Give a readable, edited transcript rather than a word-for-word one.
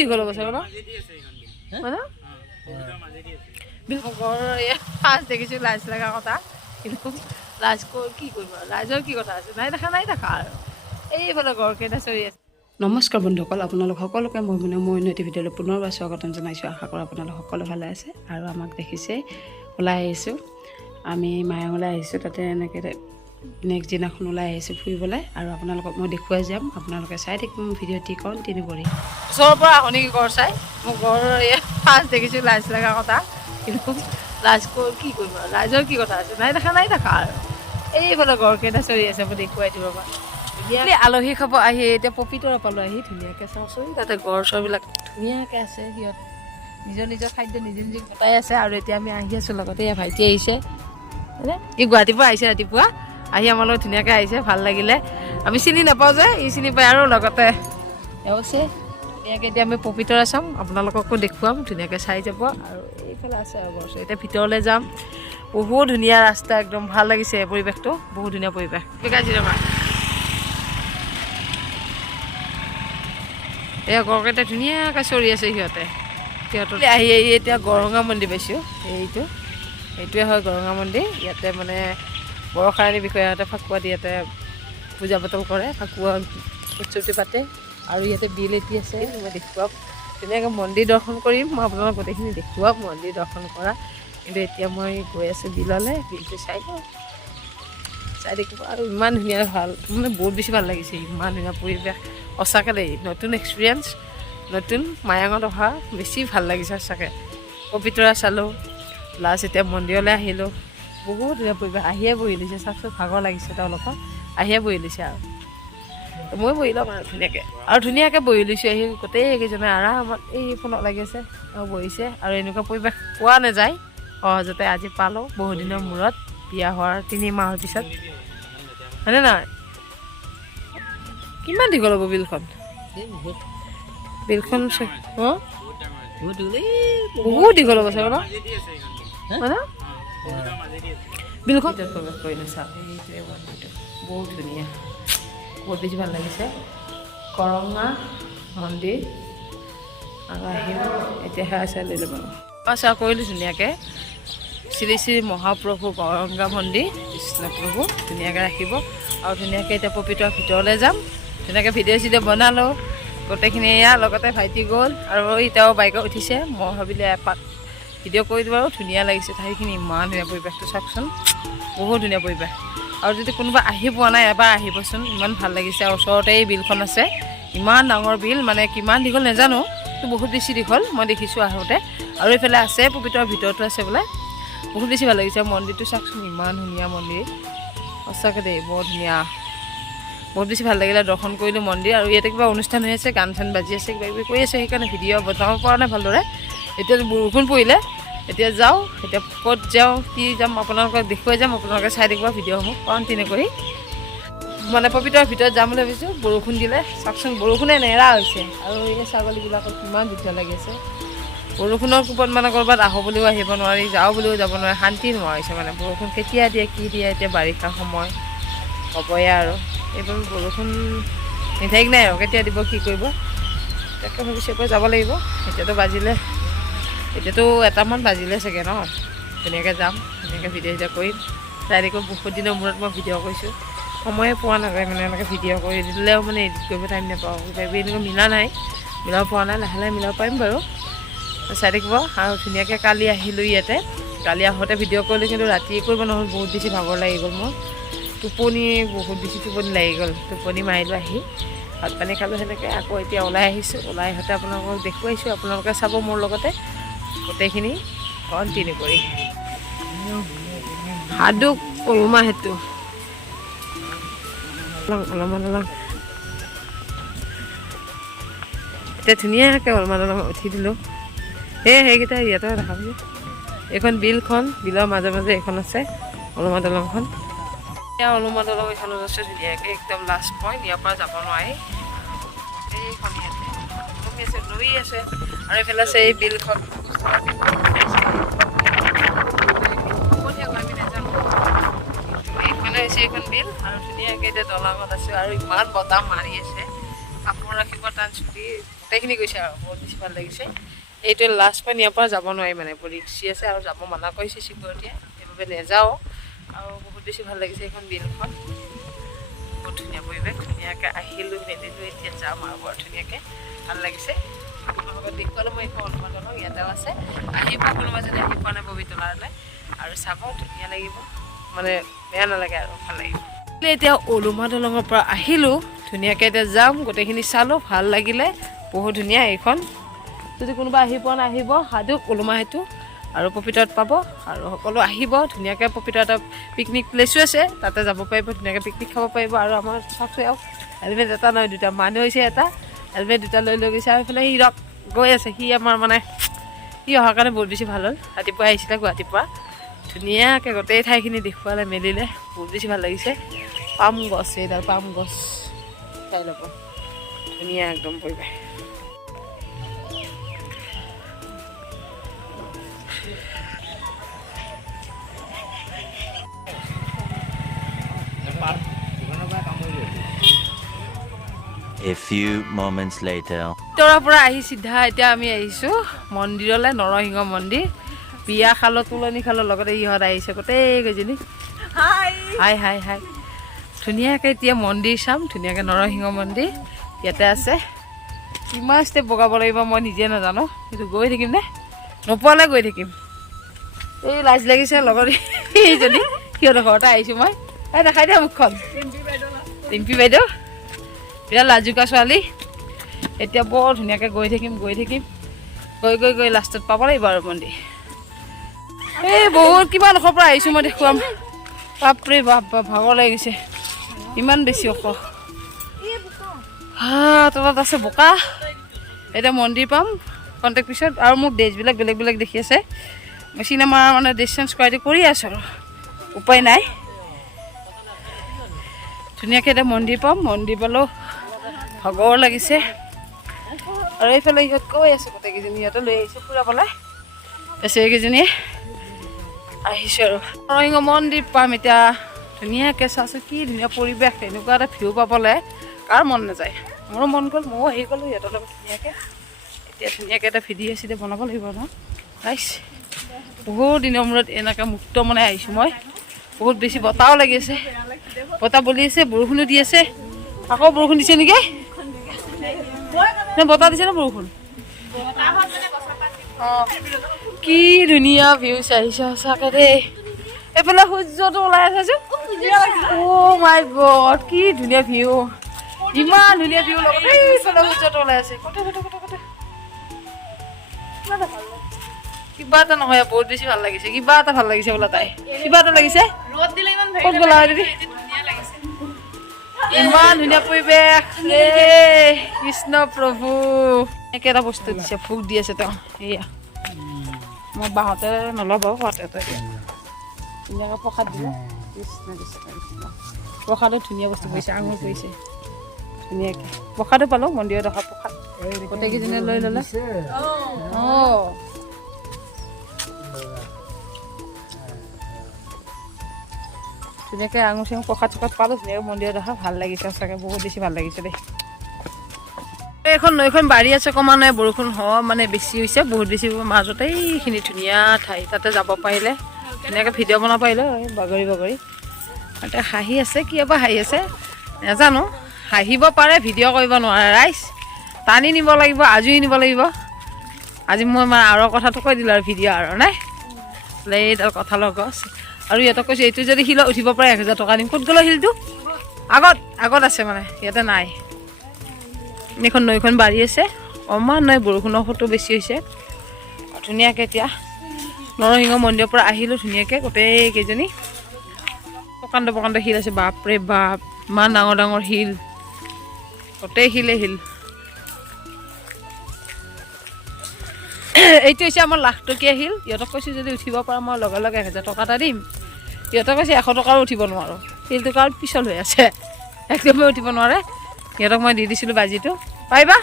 দীঘল গৈছে ন মানে ফাৰ্ষ্ট দেখিছোঁ লাজ লগা কথা কিন্তু লাজ কি কৰিব লাজৰ কি কথা আছে নাই দেখা আৰু এইফালে গড়কেইটা চৰি আছে। নমস্কাৰ বন্ধুসকল, আপোনালোক সকলোকে মই নতুন ভিডিঅ'লৈ পুনৰবাৰ স্বাগতম জনাইছোঁ। আশা কৰোঁ আপোনালোক সকলো ভালে আছে আৰু আমাক দেখিছে ওলাই আহিছোঁ। আমি মায়ঙলৈ আহিছোঁ, তাতে এনেকৈ নেক্সট দিনাখন ওলাই আহিছোঁ ফুৰিবলৈ আৰু আপোনালোকক মই দেখুৱাই যাম। আপোনালোকে চাই থাকিব ভিডিঅ'টি কণ্টিনিউ কৰি। ওচৰৰ পৰা আহোঁ নেকি গড় চাই? মই গড় ফাৰ্ষ্ট দেখিছোঁ লাজ লগা কথা কিন্তু লাজ কি কৰিব লাজৰ কি কথা আছে নাই দেখা আৰু এইফালে গড়কেইটা চৰি আছে মই দেখুৱাই দিব পাৰোঁ। আলহী খাব আহি এতিয়া পপিতৰা পালোঁ আহি ধুনীয়াকৈ চাওঁচোন তাতে গড় চৰবিলাক ধুনীয়াকৈ আছে। সিহঁত নিজৰ খাদ্য নিজে গোটাই আছে আৰু এতিয়া আমি আহি আছোঁ লগতে এয়া ভাইটি আহিছে ই গুৱাহাটীৰ পৰা আহিছে ৰাতিপুৱা আহি আমাৰ লগত ধুনীয়াকৈ আহিছে, ভাল লাগিলে। আমি চিনি নাপাওঁ যে ই চিনি পায় আৰু লগতে আছে ধুনীয়াকৈ। এতিয়া আমি পপিতৰা চাম, আপোনালোককো দেখুৱাম, ধুনীয়াকৈ চাই যাব। আৰু এইফালে আছে আৰু গড় এতিয়া ভিতৰলৈ যাম। বহুত ধুনীয়া ৰাস্তা, একদম ভাল লাগিছে পৰিৱেশটো, বহুত ধুনীয়া পৰিৱেশ। কাজিৰঙা এয়া গড়কেইটা ধুনীয়াকৈ চৰি আছে সিহঁতৰ আহি এতিয়া গড়ঙা মন্দিৰ পাইছোঁ। এইটোৱে হয় গড়ঙা মন্দিৰ। ইয়াতে মানে বৰষাৰণীৰ বিষয়ে ইয়াতে ফাকুৱাত ইয়াতে পূজা পাতল কৰে, ফাকুৱা উৎসৱটি পাতে আৰু ইয়াতে বিল এটি আছে। মই দেখুৱাম ধুনীয়াকৈ মন্দিৰ দৰ্শন কৰিম, মই আপোনালোক গোটেইখিনি দেখুৱাম মন্দিৰ দৰ্শন কৰা। কিন্তু এতিয়া মই গৈ আছোঁ বিললৈ, বিলটো চাই দেখিব আৰু ইমান ধুনীয়া ভাল মানে বহুত বেছি ভাল লাগিছে। ইমান ধুনীয়া পৰিৱেশ সঁচাকৈ দেই, নতুন এক্সপিৰিয়েঞ্চ, নতুন মায়ঙত অহা বেছি ভাল লাগিছে সঁচাকৈ। পবিতৰা চালোঁ প্লাছ এতিয়া মন্দিৰলৈ আহিলোঁ, বহুত ধুনীয়া পৰিৱেশ। আহিয়ে বহি লৈছে চাওকচোন, ভাগৰ লাগিছে তেওঁলোকক, আহিয়ে বহি লৈছে আৰু মই বহি ল'ম আৰু ধুনীয়াকৈ বহি লৈছোঁ। আহি গোটেইকেইজনে আৰামত এই ফোনত লাগি আছে আৰু বহিছে আৰু এনেকুৱা পৰিৱেশ পোৱা নাযায় সহজতে। আজি পালোঁ বহুদিনৰ মূৰত, বিয়া হোৱাৰ 3 মাহৰ পিছত, হয়নে নহয়? কিমান দীঘল হ'ব বিলখন? বিলখন বহুত দীঘল হ'ব চাগে ন মানে বিলখন প্ৰৱেশ কৰিলে চাওক। সেইটোৱে মন্দিৰটো বহুত ধুনীয়া, বহুত বেছি ভাল লাগিছে। গড়ঙা মন্দিৰ আৰু আহিম এতিয়া সেয়া চাই লৈ ল'ব চোৱা কৰিলোঁ ধুনীয়াকৈ। শ্ৰী শ্ৰী মহাপ্ৰভু গড়ঙা মন্দিৰ কৃষ্ণপ্ৰভু ধুনীয়াকৈ ৰাখিব আৰু ধুনীয়াকৈ এতিয়া পবিতৰা ভিতৰলৈ যাম। ধুনীয়াকৈ ভিডিঅ' চিডিঅ' বনালোঁ গোটেইখিনি। এয়া লগতে ভাইটি গ'ল আৰু এতিয়াও বাইকত উঠিছে। মই ভাবিলোঁ এপাক ভিডিঅ' কৰি দিওঁ আৰু ধুনীয়া লাগিছে ঠাইখিনি, ইমান ধুনীয়া পৰিৱেশটো চাওকচোন, বহুত ধুনীয়া পৰিৱেশ। আৰু যদি কোনোবা আহি পোৱা নাই এবাৰ আহিবচোন, ইমান ভাল লাগিছে। আৰু ওচৰতে এই বিলখন আছে, ইমান ডাঙৰ বিল, মানে কিমান দীঘল নাজানো কিন্তু বহুত বেছি দীঘল মই দেখিছোঁ আহোঁতে। আৰু এইফালে আছে পবিতৰাৰ ভিতৰতো আছে বোলে, বহুত বেছি ভাল লাগিছে। মন্দিৰটো চাওকচোন, ইমান ধুনীয়া মন্দিৰ সঁচাকৈ দেই, বৰ ধুনীয়া, বহুত বেছি ভাল লাগিলে। দৰ্শন কৰিলোঁ মন্দিৰ আৰু ইয়াতে কিবা অনুষ্ঠান হৈ আছে, গান চান বাজি আছে, কিবা কিবি কৰি আছে, সেইকাৰণে ভিডিঅ' বনাব পৰা নাই ভালদৰে। এতিয়া বৰষুণ পৰিলে, এতিয়া যাওঁ, এতিয়া ক'ত যাওঁ কি যাম আপোনালোকক দেখুৱাই যাম। আপোনালোকে চাই থাকিব ভিডিঅ'সমূহ কণ্টিনিউ কৰি। মানে পবিতৰাৰ ভিতৰত যাম বুলি ভাবিছোঁ, বৰষুণ দিলে চাওকচোন, বৰষুণে নেৰা হৈছে আৰু এই ছাগলীবিলাকক কিমান দিগদাৰ লাগি আছে। বৰষুণৰ কোবত মানে ক'ৰবাত আহোঁ বুলিও আহিব নোৱাৰি, যাওঁ বুলিও যাব নোৱাৰি, শান্তি নোহোৱা হৈছে মানে। বৰষুণ কেতিয়া দিয়ে কি দিয়ে, এতিয়া বাৰিষা সময় হ'বই আৰু এইবাৰ বৰষুণ নিঠাইক নাই আৰু কেতিয়া দিব কি কৰিব, তাকে ভাবিছোঁ এবাৰ যাব লাগিব। এতিয়াতো 1টামান বাজিলে চাগে ন। ধুনীয়াকৈ যাম, ধুনীয়াকৈ ভিডিঅ' কৰিম। ডাইৰেক্টকৈ বহুত দিনৰ মূৰত মই ভিডিঅ' কৰিছোঁ, সময়ে পোৱা নাযায় মানে। এনেকৈ ভিডিঅ' কৰি দিলেও মানে এডিট কৰিব টাইম নাপাওঁ, এনেকুৱা মিলাব পৰা নাই, লাহে লাহে মিলাব পাৰিম বাৰু। চাই থাকিব। আৰু ধুনীয়াকৈ কালি আহিলোঁ ইয়াতে, কালি আহোঁতে ভিডিঅ' কৰিলোঁ কিন্তু ৰাতি কৰিব নহ'ল, বহুত বেছি ভাগৰ লাগি গ'ল মোৰ, বহুত বেছি টোপনি লাগি গ'ল। টোপনি মাৰিলোঁ আহি, ভাত পানী খালোঁ সেনেকৈ। আকৌ এতিয়া ওলাই আহিছোঁ, ওলাই আহোঁতে আপোনালোকক দেখুৱাইছোঁ, আপোনালোকে চাব মোৰ লগতে গোটেইখিনি কণ্টিনিউ কৰি। সাধু কলমা সেইটো অলপমান এতিয়া ধুনীয়াকৈ অলপমান উঠি দিলোঁ। সেইকেইটা ইয়াতে দেখা পাইছোঁ। এইখন বিলখন, বিলৰ মাজে মাজে এইখন আছে অলমা দলংখন। এয়া অলমা দলং এইখনত আছে ধুনীয়াকৈ, একদম লাষ্ট পইণ্ট, ইয়াৰ পৰা যাব নোৱাৰি। এইখন ইয়াতে নৈ আছে আৰু এইফালে আছে এই বিলখন। এইফালে হৈছে এইখন বিল আৰু ধুনীয়াকৈ এতিয়া দলঙত আছোঁ আৰু ইমান বতাহ মাৰি আছে, কাপোৰ ৰাখিব টান, চুটি গোটেইখিনি গৈছে আৰু বহুত বেছি ভাল লাগিছে এইটোৱে লাষ্ট পইণ্ট ইয়াৰ পৰা যাব নোৱাৰি মানে ৰিক্সি আছে আৰু যাব মানা কৰিছে চিকিউৰিটিয়ে সেইবাবে নাযাওঁ আৰু বহুত বেছি ভাল লাগিছে এইখন বিলখন বহুত ধুনীয়া পৰিৱেশ ধুনীয়াকৈ আহিলোঁ মেলিলোঁ এতিয়া যাম আৰু বৰ ধুনীয়াকৈ ভাল লাগিছে আপোনালোকক দেখুৱালোঁ মই এইখন অলপমান দলং ইয়াতেও আছে আহিব কোনোবা যদি আহি পোৱা নাই পবিতৰালৈ আৰু চাব ধুনীয়া লাগিব মানে বেয়া নালাগে আৰু ভাল লাগিব এতিয়া ওলোমা দলঙৰ পৰা আহিলোঁ ধুনীয়াকৈ এতিয়া যাম গোটেইখিনি চালোঁ ভাল লাগিলে বহুত ধুনীয়া এইখন যদি কোনোবা আহি পোৱা নাই আহিব সাধু ওলোমা সেইটো আৰু পবিতৰাত পাব আৰু সকলো আহিব ধুনীয়াকৈ পবিতৰাত পিকনিক প্লেচো আছে তাতে যাব পাৰিব ধুনীয়াকৈ পিকনিক খাব পাৰিব আৰু আমাৰ চাওকচোন আৰু হেলমেট এটা নহয় দুটা মানুহ হৈছে এটা হেলমেট দুটা লৈ গৈছে আৰু এইফালে হিৰক গৈ আছে সি আমাৰ মানে সি অহাৰ কাৰণে বহুত বেছি ভাল হ'ল ৰাতিপুৱা আহিছিলে গুৱাহাটীৰ পৰা ধুনীয়াকৈ গোটেই ঠাইখিনি দেখুৱালে মেলিলে বহুত বেছি ভাল লাগিছে পাম গছ এইডাল পাম গছ চাই ল'ব ধুনীয়া একদম পৰিৱেশ A few moments later. তাৰ পৰা আহি চিধা এতিয়া আমি আহিছোঁ মন্দিৰলৈ নৰসিংহ মন্দিৰ বিয়া খালো তুলনি খালো লগতে ইহঁত আহিছে গোটেইকেইজনী হাই হাই হাই হাই ধুনীয়াকৈ এতিয়া মন্দিৰ চাম ধুনীয়াকৈ নৰসিংহ মন্দিৰ ইয়াতে আছে কিমান ষ্টেপ বগাব লাগিব মই নিজে নাজানো কিন্তু গৈ থাকিম নে নোপোৱালৈ গৈ থাকিম এই লাজ লাগিছে লগৰ এইজনী সিহঁতৰ ঘৰতে আহিছোঁ মই এই দেখাই দিয়া মুখখন ৰিম্পী বাইদেউ বিৰাট লাজুকা ছোৱালী এতিয়া বৰ ধুনীয়াকৈ গৈ থাকিম গৈ লাষ্টত পাব লাগিব আৰু মন্দিৰ এই বহুত কিমান ওখৰ পৰা আহিছোঁ মই দেখুৱাম বাপৰে বাপ ভাগৰ লাগিছে ইমান বেছি ওখ তলত আছে বোকা এতিয়া মন্দিৰ পাম কণ্টেক্ট পিছত আৰু মোক ড্ৰেছবিলাক বেলেগ বেলেগ দেখি আছে মই চিনেমাৰ মানে ড্ৰেছ চেঞ্জ কৰি আছোঁ আৰু উপায় নাই ধুনীয়াকৈ এতিয়া মন্দিৰ পাম মন্দিৰ পালেও ভাগৰ লাগিছে আৰু এইফালে ইহঁত গৈ আছে গোটেইকেইজনী ইহঁতে লৈ আহিছে ফুৰাবলৈ তাৰপিছত এইকেইজনীয়ে আহিছোঁ আৰু নৰসিংহ মন্দিৰ পাম এতিয়া ধুনীয়াকৈ চাইছোঁ কি ধুনীয়া পৰিৱেশ এনেকুৱা এটা ভিউ পাবলৈ কাৰ মন নাযায় মোৰো মন গ'ল ময়ো আহি গ'লোঁ সিহঁতৰ লগত ধুনীয়াকৈ এতিয়া ধুনীয়াকৈ এটা ভিডিঅ' চিডিঅ' বনাব লাগিব ন ৰাইজ বহুত দিনৰ মূৰত এনেকৈ মুক্ত মানে আহিছোঁ মই বহুত বেছি বতাহও লাগি আছে বতাহ বলি আছে বৰষুণো দি আছে আকৌ বৰষুণ দিছে নেকি বতাহ দিছে ন বৰষুণ কি ধুনীয়া ভিউ চাইছে সঁচাকৈ দেই এইফালে সূৰ্যটো ওলাই আছে অ' মাই গড কি ধুনীয়া ভিউ ইমান ধুনীয়া ভিউ লগতে এইফালে সূৰ্যটো ওলাই আছে কিবা এটা নহয় বহুত বেছি ভাল লাগিছে কিবা এটা ভাল লাগিছে বোলা তাই কিবা এটা লাগিছে ক'ত গ'লা দিদি ইমান ধুনীয়া পৰিৱেশ কৃষ্ণ প্ৰভু একেটা বস্তু দিছে ভোগ দি আছে তেওঁ এয়া মই বাহঁতে নলওঁ বাৰু ঘৰতে ধুনীয়াকৈ প্ৰসাদ দিলে কৃষ্ণ কৃষ্ণ কৃষ্ণ প্ৰসাদত ধুনীয়া বস্তু পৰিছে আঙুৰ পৰিছে ধুনীয়াকৈ প্ৰসাদো পালোঁ মন্দিৰত অহা প্ৰসাদ গোটেইকেইজনীয়ে লৈ ল'লে অঁ ধুনীয়াকৈ আঙুৰ চাঙুৰ প্ৰসাদ চসাদ পালোঁ ধুনীয়াকৈ মন্দিৰত অহা ভাল লাগিছে সঁচাকৈ বহুত বেছি ভাল লাগিছে দেই এইখন নৈখন বাঢ়ি আছে অকণমান বৰষুণ হোৱা মানে বেছি হৈছে বহুত বেছি মাজতে এইখিনি ধুনীয়া ঠাই তাতে যাব পাৰিলে ধুনীয়াকৈ ভিডিঅ' বনাব পাৰিলে বাগৰি তাতে হাঁহি আছে কিয় বা হাঁহি আছে নাজানো হাঁহিব পাৰে ভিডিঅ' কৰিব নোৱাৰে ৰাইজ টানি নিব লাগিব আজৰি নিব লাগিব আজি মই মানে আৰু কথাটো কৈ দিলোঁ আৰু ভিডিঅ' আৰু নাই এইডাল কঁঠালৰ গছ আৰু ইহঁতক কৈছোঁ এইটো যদি শিলত উঠিব পাৰে 1000 টকা দিম ক'ত গ'ল শিলটো আগত আছে মানে ইয়াতে নাই এইখন নৈখন বাঢ়ি আছে অকণমান নাই বৰষুণৰ ফটো বেছি হৈছে ধুনীয়াকৈ এতিয়া নৰসিংহ মন্দিৰৰ পৰা আহিলোঁ ধুনীয়াকৈ গোটেইকেইজনী প্ৰকাণ্ড শিল আছে বাপৰে বাপ ইমান ডাঙৰ ডাঙৰ শিল গোটেই শিল এইটো হৈছে আমাৰ লাখটকীয়া শিল ইহঁতক কৈছোঁ যদি উঠিব পৰা মই লগে 1000 টকা এটা দিম ইহঁতক কৈছে 100 টকাৰো উঠিব নোৱাৰোঁ শিলটো কাৰণ পিছল হৈ আছে একদমেই উঠিব নোৱাৰে সিহঁতক মই দি দিছিলোঁ বাজিটো পাৰিবা